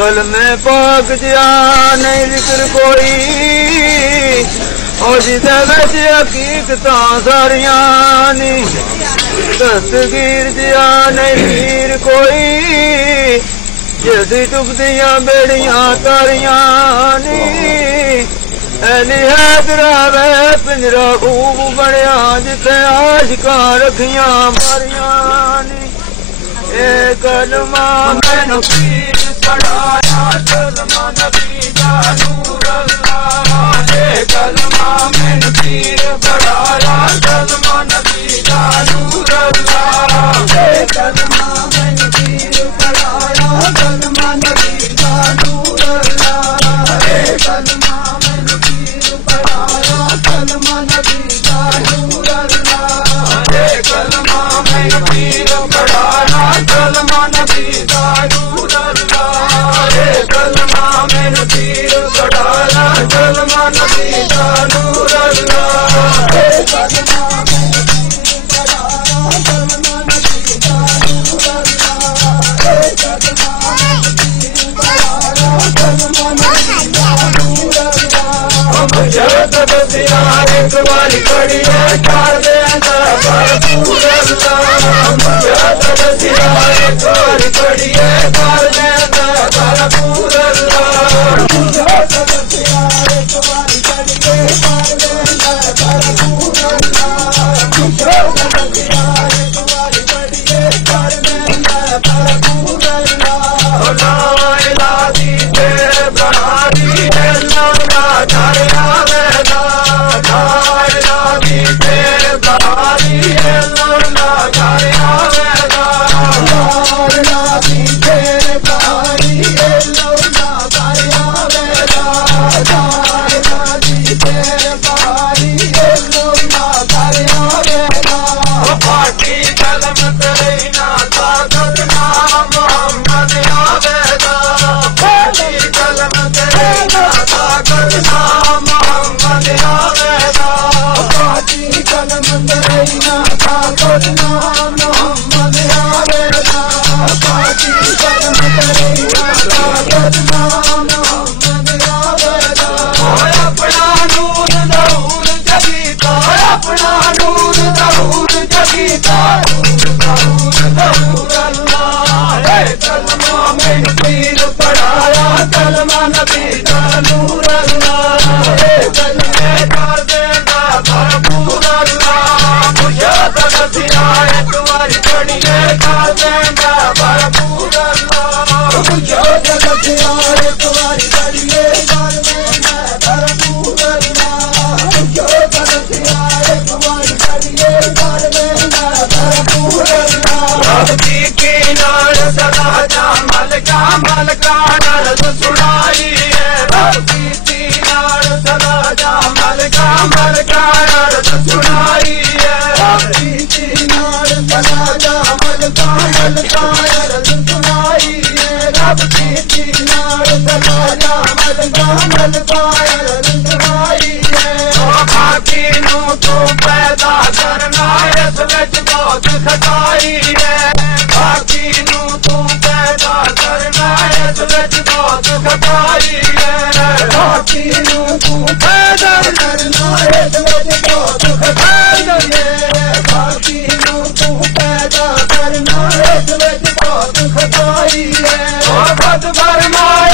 कलमे पाक जिया नहीं जिक्र कोई और जिदे विच हकीकतां सारियां नी दस्तगीर जिया नहीं वीर कोई जिहदी डुबदियां बेड़ियां तारियां नी ऐली हैदरा वे पिंजरा खूब बनया जिथे आशिकां रखियां मारियां नी ए कलमा मैनू पीर पढ़ाया कलमा नबी दा नूर अल्लाह ए कलमा मैनू पीर पढ़ाया कलमा नबी दा नूर अल्लाह ए कलमा मैनू पीर पढ़ाया कलमा नबी दा नूर अल्लाह ए कलमा मैनू पीर पढ़ाया कलमा नबी दा नूर अल्लाह ए कलमा मैनू पीर पढ़ाया कलमा नबी दा नूर अल्लाह ए कलमा मैनू पीर पढ़ाया कलमा नबी दा नूर अल्लाह ए कलमा मैनू पीर पढ़ाया कलमा नबी दा नूर अल्लाह ए कलमा मैनू पीर पढ़ाया कलमा नबी दा नूर अल्लाह मुझे तो दिया एक बार पढ़ी है कर देंदा भरपूर अल्लाह मुझे तो दिया एक बार पढ़ी है कर देंदा भरपूर अल्लाह मुझे तो दिया एक बार पढ़ी है कर देंदा भरपूर अल्लाह मुझे तो दिया एक बार पढ़ी है कर देंदा भरपूर अल्लाह ला इलाहा दी तेरे बहारी है लौला करे आवेदा ला इलाहा दी तेरे बहारी है लौला करे आवेदा ला इलाहा दी तेरे बहारी है लौला करे आवेदा ला इलाहा दी तेरे बहारी है लौला करे आवेदा पाटी कलम तेरे ना ताकत ना मोहम्मद आवेदा पाटी कलम तेरे ना ताकत ना मोहम्मद आवेदा पाटी कलम तेरे ना ताकत ना मोहम्मद आवेदा पाटी कलम तेरे ना ताकत ना मोहम्मद आवेदा अपना नूर ज़हूर जगीता अपना नूर ज़हूर जगीता ज़हूर अल्लाह ए कलमा मैनू पीर पढ़ाया कलमा नबी दा नूर अल्लाह ए कलमे कर देंदा भरपूर अल्लाह मुझे तो दिया एक बार पढ़ी है कर देंदा भरपूर अल्लाह मुझे तो दिया एक बार पढ़ी है कर देंदा भरपूर अल्लाह मुझे तो दिया एक बार पढ़ी है कर देंदा भरपूर अल्लाह रब की नाल सदा जामल का नर्द सुनाई है रब की नाल सदा जामल का नर्द सुनाई है रब की नाल सदा जामल का नर्द सुनाई है रब की नाल सदा जामल का नर्द सुनाई है बाकी नू तू पैदा करना इस विच बहुत खटाई है बाकी नू तू पैदा करना इस विच बहुत खटाई है बाकी नू तू पैदा करना इस विच बहुत खटाई है बाकी नू तू पैदा करना इस विच बहुत खटाई है बहुत फरमाए